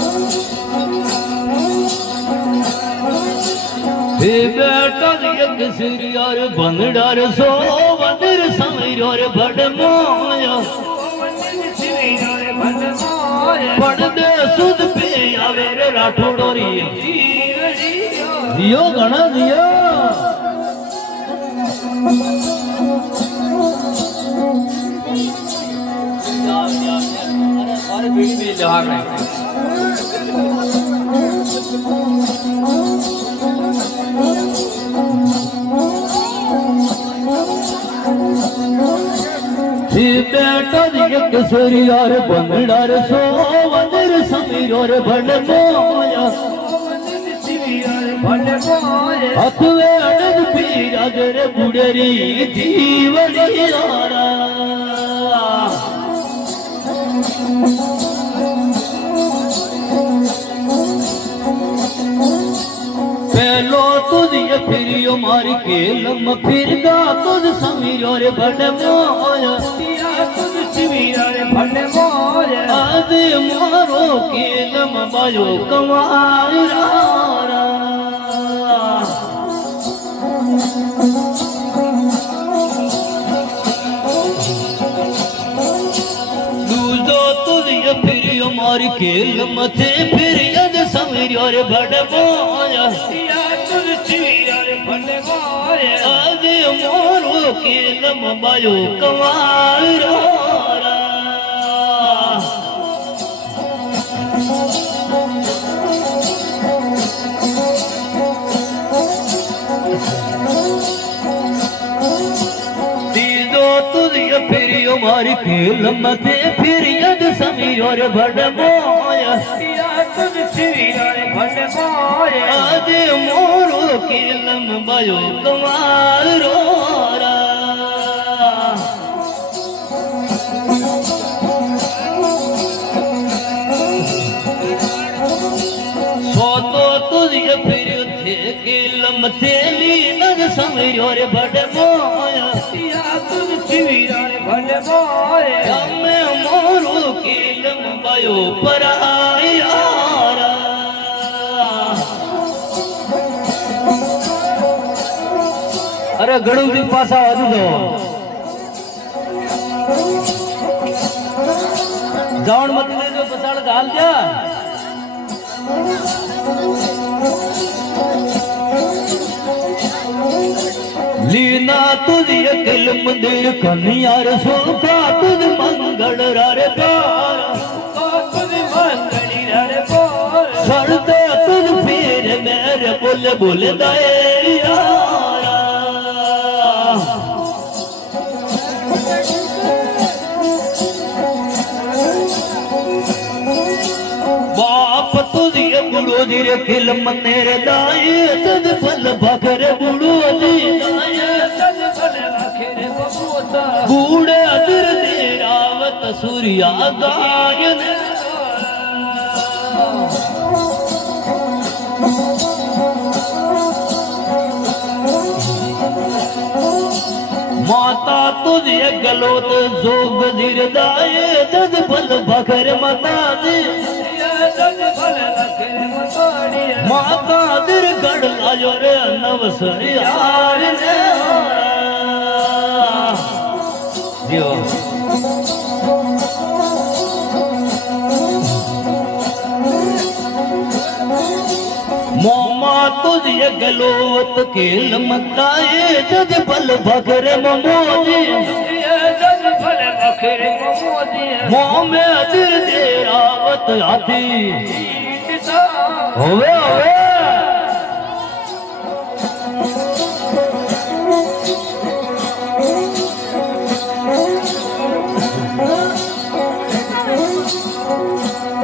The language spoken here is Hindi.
बेटा एक सिरियार बंगड़ार सो वंदर समीर भडमोया पड़दे सुध पे आवे रे राठौड़ोरी दियो घना दियो और बीड़ी में जहां रहे बेटा एक सिरियार बंगड़ार सो वंदर समीर भडमोया अथवे अड़द पीरा जरे बुड़री जीवनी यारा पहलो तुझे फिरियो मार के लम फिरदा तुझ समीर भडमोया आदे मारो के लम बायो कमारा फिर मार के लमथे फिर यद समीर भडमोया आज मोरो के लम बायो कमारा फिर मार के लमथे फिर यद समीर भडमोया आज मोरो के लम बायो कमारो सोतो तुझे फिर थे के लमथे लीन समीर भडमोया मोरू की लंबायो पराया अरे गड़ू जी पासा आजू दो जान मत ले जो पसाड़ डाल दिया लीना तुझे अकल मंदिर कन्यार सोफा तुझ मंगल रे पार सरदे तुझ फिर मेरे बोले बोले दाए यारा बाप तुझे बुढ़ो धीरे खिल मंदिर दाए तुझ फल भखर बुढ़ो जी बूढ़े अदर दे रावत सूर्या गायन माता तुझे गलोत जोग धीरदाए जद फल भखर मता दे माता दिर गढ़ लायो रे नवसर यार ने मोमा तुझे गलोत के लमताए जद पल भखरे ममोदी मोह में अदिर दे आवत आती होवे होवे